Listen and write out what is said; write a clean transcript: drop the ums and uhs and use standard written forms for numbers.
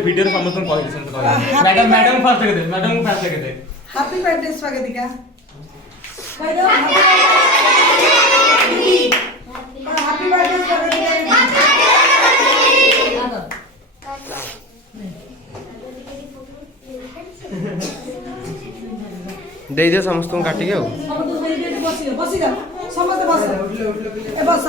वीडियो समस्त madam madam फास्ट लगे मैडम को फास्ट लगे happy birthday Swagatika happy birthday दे दियो समस्त को काटिके हो बस बस समस्त बस ए बस